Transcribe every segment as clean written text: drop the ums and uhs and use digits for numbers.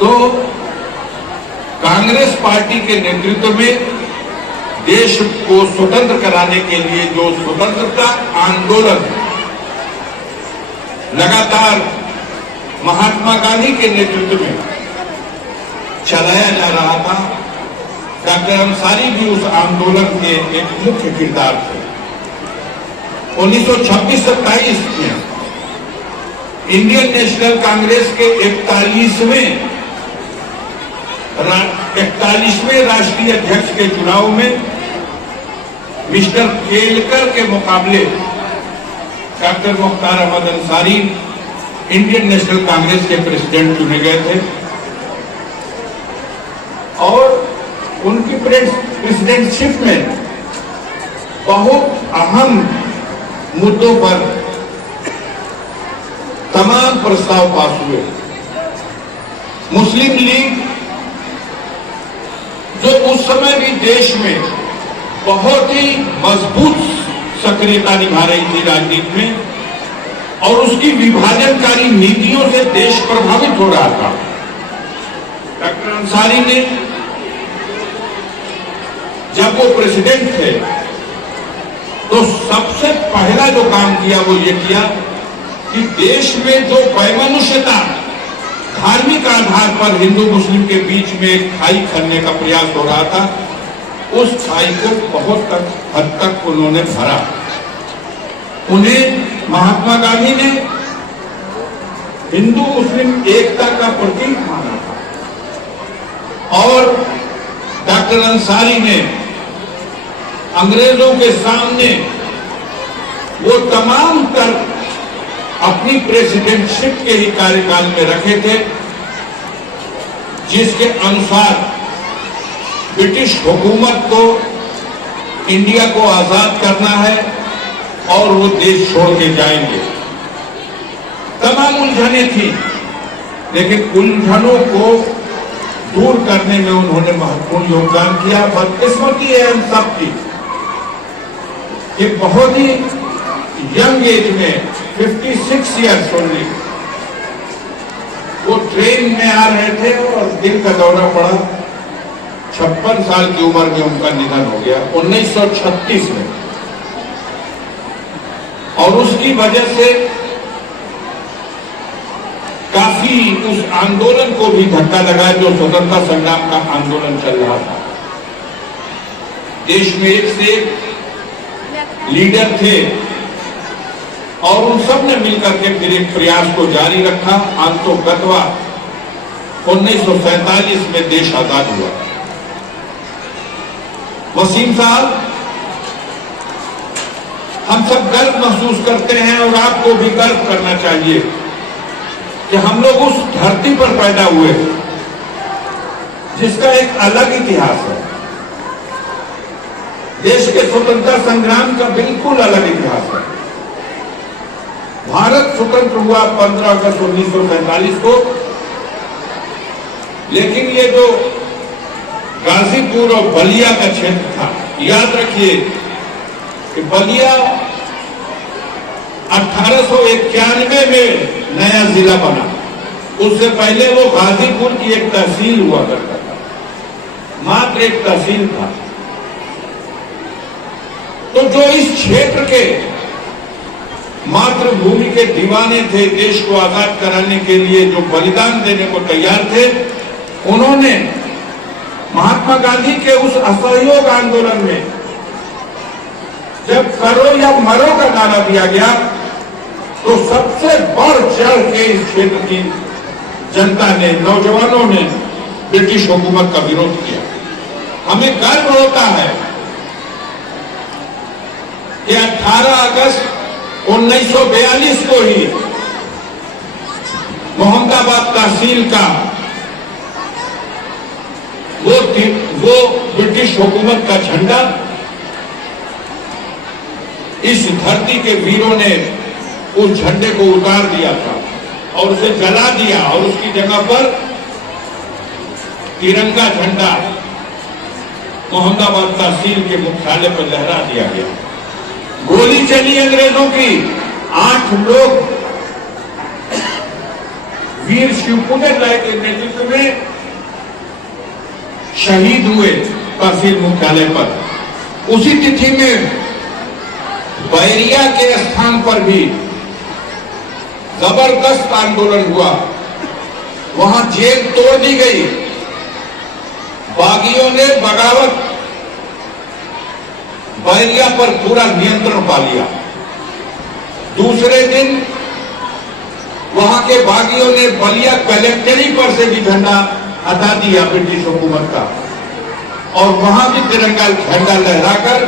तो कांग्रेस पार्टी के नेतृत्व में देश को स्वतंत्र कराने के लिए जो स्वतंत्रता आंदोलन लगातार महात्मा गांधी के नेतृत्व में चलाया जा रहा था, डॉक्टर अंसारी भी उस आंदोलन के एक मुख्य किरदार थे। 1926-27 में इंडियन नेशनल कांग्रेस के 41वें राष्ट्रीय अध्यक्ष के चुनाव में मिस्टर केलकर के मुकाबले doctor Mukhtar Ahmad Ansari Indian National Congress के प्रेसिडेंट चुने गए थे और उनकी प्रेसिडेंटशिप में बहुत अहम मुद्दों पर तमाम प्रस्ताव पास हुए। मुस्लिम लीग जो उस समय भी देश में बहुत ही मजबूत सक्रियता निभा रही थी राजनीति में और उसकी विभाजनकारी नीतियों से देश प्रभावित हो रहा था, डॉक्टर अंसारी ने जब वो प्रेसिडेंट थे तो सबसे पहला जो काम किया वो ये किया कि देश में जो वैमनुष्यता धार्मिक आधार पर हिंदू मुस्लिम के बीच में खाई करने का प्रयास हो रहा था, उस खाई को बहुत हद तक उन्होंने भरा। उन्हें महात्मा गांधी ने हिंदू मुस्लिम एकता का प्रतीक माना था और डॉक्टर अंसारी ने अंग्रेजों के सामने वो तमाम तर्क अपनी प्रेसिडेंटशिप के ही कार्यकाल में रखे थे जिसके अनुसार ब्रिटिश हुकूमत को इंडिया को आजाद करना है और वो देश छोड़ के जाएंगे। तमाम उलझनें थी, लेकिन उलझनों को दूर करने में उन्होंने महत्वपूर्ण योगदान किया। बदकिस्मती है हम सब की कि बहुत ही यंग एज में 56 ईयर्स ओनली वो ट्रेन में आ रहे थे और दिल का दौरा पड़ा। 56 साल की उम्र में उनका निधन हो गया 1936 में और उसकी वजह से काफी उस आंदोलन को भी धक्का लगा जो स्वतंत्रता संग्राम का आंदोलन चल रहा था। देश में एक से एक लीडर थे और उन सब ने मिलकर के फिर एक प्रयास को जारी रखा। अंतोगत्वा 1947 में देश आजाद हुआ। वसीम साहब, हम सब गर्व महसूस करते हैं और आपको भी गर्व करना चाहिए कि हम लोग उस धरती पर पैदा हुए जिसका एक अलग इतिहास है। देश के स्वतंत्रता संग्राम का बिल्कुल अलग इतिहास है। भारत स्वतंत्र हुआ 15 अगस्त 1947 को, लेकिन ये जो गाजीपुर और बलिया का क्षेत्र था, याद रखिए कि बलिया 1891 में नया जिला बना। उससे पहले वो गाजीपुर की एक तहसील हुआ करता था, मात्र एक तहसील था। तो जो इस क्षेत्र के मातृभूमि के दीवाने थे, देश को आजाद कराने के लिए जो बलिदान देने को तैयार थे, उन्होंने महात्मा गांधी के उस असहयोग आंदोलन में जब करो या मरो का नारा दिया गया तो सबसे बढ़ चढ़ के इस क्षेत्र की जनता ने, नौजवानों ने ब्रिटिश हुकूमत का विरोध किया। हमें गर्व होता है कि 18 अगस्त 1942 को ही मोहम्मदाबाद तहसील का वो ब्रिटिश हुकूमत का झंडा इस धरती के वीरों ने उस झंडे को उतार दिया था और उसे जला दिया और उसकी जगह पर तिरंगा झंडा मोहम्मदाबाद तहसील के मुख्यालय पर लहरा दिया गया। गोली चली अंग्रेजों की, 8 लोग वीर शिवकुमार राय के नेतृत्व में शहीद हुए तहसील मुख्यालय पर। उसी तिथि में बैरिया के स्थान पर भी जबरदस्त आंदोलन हुआ, वहां जेल तोड़ दी गई, बागियों ने बगावत बैरिया पर पूरा नियंत्रण पा लिया। दूसरे दिन वहां के बागियों ने बलिया कलेक्टरी पर से भी झंडा हटा दिया ब्रिटिश हुकूमत का, और वहां भी तिरंगा झंडा लहराकर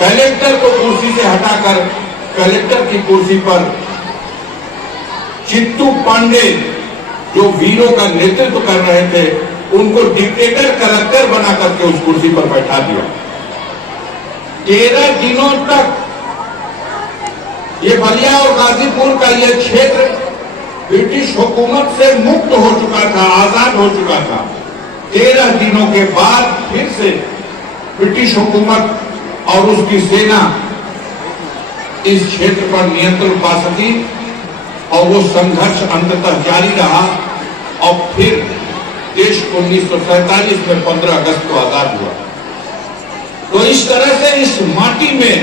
कलेक्टर को कुर्सी से हटाकर कलेक्टर की कुर्सी पर चित्तू पांडे जो वीरों का नेतृत्व कर रहे थे उनको डिक्टेटर कलेक्टर बना करके उस कुर्सी पर बैठा दिया। 13 दिनों तक ये बलिया और गाजीपुर का ये क्षेत्र ब्रिटिश हुकूमत से मुक्त हो चुका था, आजाद हो चुका था। 13 दिनों के बाद फिर से ब्रिटिश हुकूमत और उसकी सेना इस क्षेत्र पर नियंत्रण पा सकी और वो संघर्ष अंततः जारी रहा और फिर देश 1947 में 15 अगस्त को आजाद हुआ। तो इस तरह से इस माटी में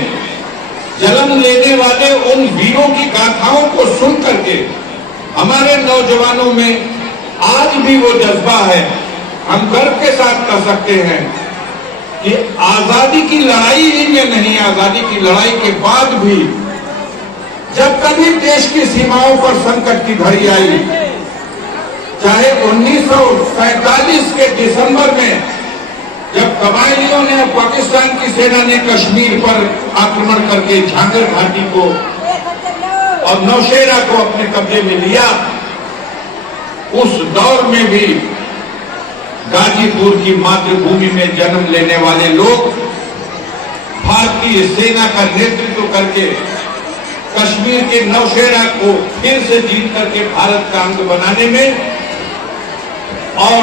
जन्म लेने वाले उन वीरों की गाथाओं को सुन करके हमारे नौजवानों में आज भी वो जज्बा है। हम गर्व के साथ कह सकते हैं कि आजादी की लड़ाई ही में नहीं, आजादी की लड़ाई के बाद भी जब कभी देश की सीमाओं पर संकट की घड़ी आई, चाहे 1947 के दिसंबर में जब कबायलियों ने, पाकिस्तान की सेना ने कश्मीर पर आक्रमण करके झांगर घाटी को और नौशेरा को अपने कब्जे में लिया, उस दौर में भी गाजीपुर की मातृभूमि में जन्म लेने वाले लोग भारतीय सेना का नेतृत्व करके कश्मीर के नौशेरा को फिर से जीत करके भारत का अंग बनाने में और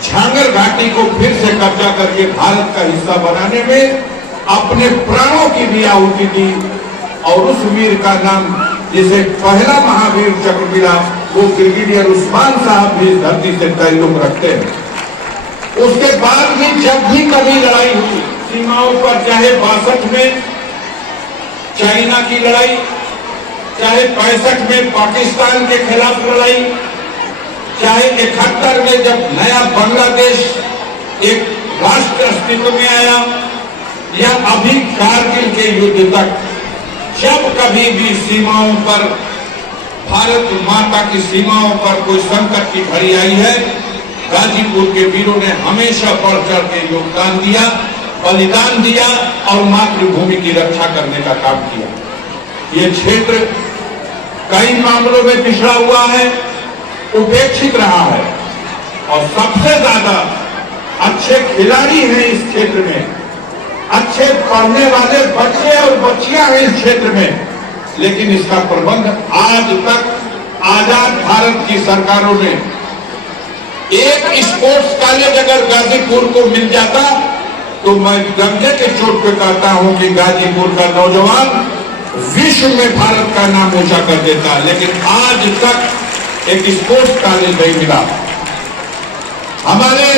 झांगर घाटी को फिर से कब्जा करके भारत का हिस्सा बनाने में अपने प्राणों की भी आहुति दी। और उस वीर का नाम जिसे पहला महावीर चक्र मिला वो ब्रिगेडियर उस्मान साहब भी इस धरती से ताल्लुक रखते हैं। उसके बाद भी जब भी कभी लड़ाई हुई सीमाओं पर, चाहे 62 में चाइना की लड़ाई, चाहे 65 में पाकिस्तान के खिलाफ लड़ाई, चाहे 71 में जब नया बांग्लादेश एक राष्ट्र अस्तित्व में आया, या अभी कारगिल के युद्ध तक, जब कभी भी सीमाओं पर, भारत माता की सीमाओं पर कोई संकट की घड़ी आई है, गाजीपुर के वीरों ने हमेशा बढ़ चढ़ के योगदान दिया, बलिदान दिया और मातृभूमि की रक्षा करने का काम किया। ये क्षेत्र कई मामलों में पिछड़ा हुआ है, उपेक्षित रहा है, और सबसे ज्यादा अच्छे खिलाड़ी हैं इस क्षेत्र में, अच्छे पढ़ने वाले बच्चे और बच्चियां हैं इस क्षेत्र में, लेकिन इसका प्रबंध आज तक आजाद भारत की सरकारों ने, एक स्पोर्ट्स कॉलेज अगर गाजीपुर को मिल जाता तो मैं गंजे के चोट पे कहता हूं कि गाजीपुर का नौजवान विश्व में भारत का नाम ऊंचा कर देता, लेकिन आज तक एक स्पोर्ट्स कॉलेज नहीं मिला। हमारे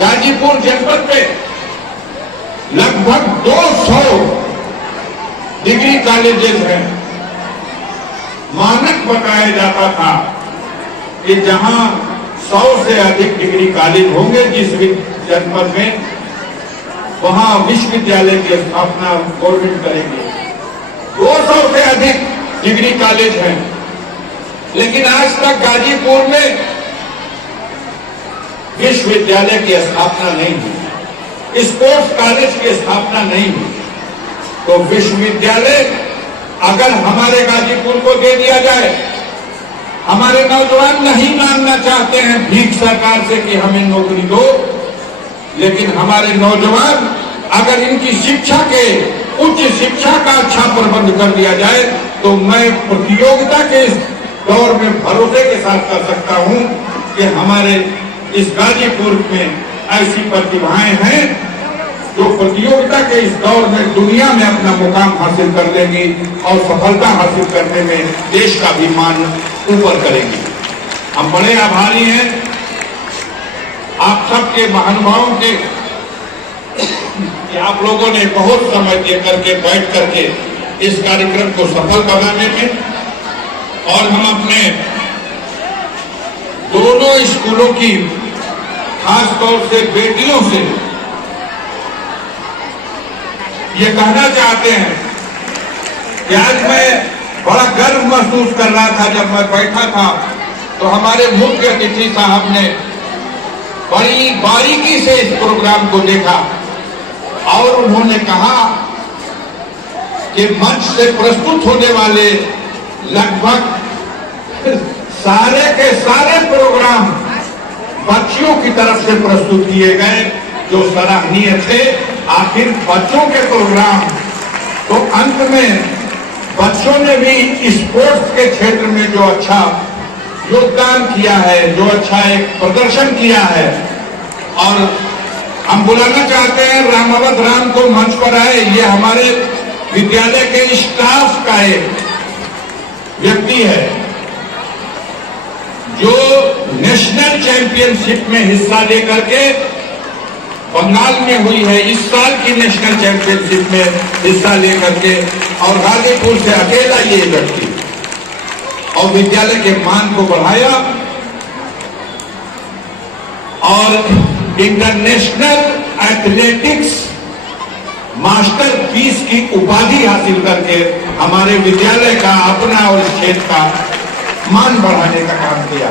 गाजीपुर जनपद में लगभग 200 डिग्री कॉलेजेस हैं। मानक बताया जाता था कि जहां 100 से अधिक डिग्री कॉलेज होंगे जिस जनपद में, वहां विश्वविद्यालय की स्थापना गवर्नमेंट करेंगे। 200 से अधिक डिग्री कॉलेज हैं, लेकिन आज तक गाजीपुर में विश्वविद्यालय की स्थापना नहीं हुई, स्पोर्ट्स कॉलेज की स्थापना नहीं हुई। तो विश्वविद्यालय अगर हमारे गाजीपुर को दे दिया जाए, हमारे नौजवान नहीं मांगना चाहते हैं भीख सरकार से कि हमें नौकरी दो, लेकिन हमारे नौजवान अगर इनकी शिक्षा के, उच्च शिक्षा का अच्छा प्रबंध कर दिया जाए, तो मैं प्रतियोगिता के इस दौर में भरोसे के साथ कर सकता हूं कि हमारे इस गाजीपुर में ऐसी प्रतिभाएं हैं जो प्रतियोगिता के इस दौर में दुनिया में अपना मुकाम हासिल कर लेंगी और सफलता हासिल करने में देश का भी मान ऊपर करेंगे। हम बड़े आभारी हैं आप सबके महानुभावों के कि आप लोगों ने बहुत समय दे करके बैठ करके इस कार्यक्रम को सफल बनाने में, और हम अपने दोनों स्कूलों की खास तौर से बेटियों से ये कहना चाहते हैं कि आज मैं बड़ा गर्व महसूस कर रहा था जब मैं बैठा था तो हमारे मुख्य अतिथि साहब ने बड़ी बारीकी से इस प्रोग्राम को देखा और उन्होंने कहा कि मंच से प्रस्तुत होने वाले लगभग सारे के सारे प्रोग्राम बच्चियों की तरफ से प्रस्तुत किए गए जो सराहनीय थे। आखिर बच्चों के प्रोग्राम तो अंत में बच्चों ने भी स्पोर्ट्स के क्षेत्र में जो अच्छा योगदान किया है, जो अच्छा एक प्रदर्शन किया है, और हम बुलाना चाहते हैं रामावत राम को मंच पर आए। ये हमारे विद्यालय के स्टाफ का एक व्यक्ति है जो नेशनल चैंपियनशिप में हिस्सा लेकर के बंगाल में हुई है, इस साल की नेशनल चैंपियनशिप में हिस्सा लेकर के, और गाजीपुर से अकेला ये व्यक्ति, और विद्यालय के मान को बढ़ाया और इंटरनेशनल एथलेटिक्स मास्टर पीस की उपाधि हासिल करके हमारे विद्यालय का अपना और इस क्षेत्र का मान बढ़ाने का काम किया।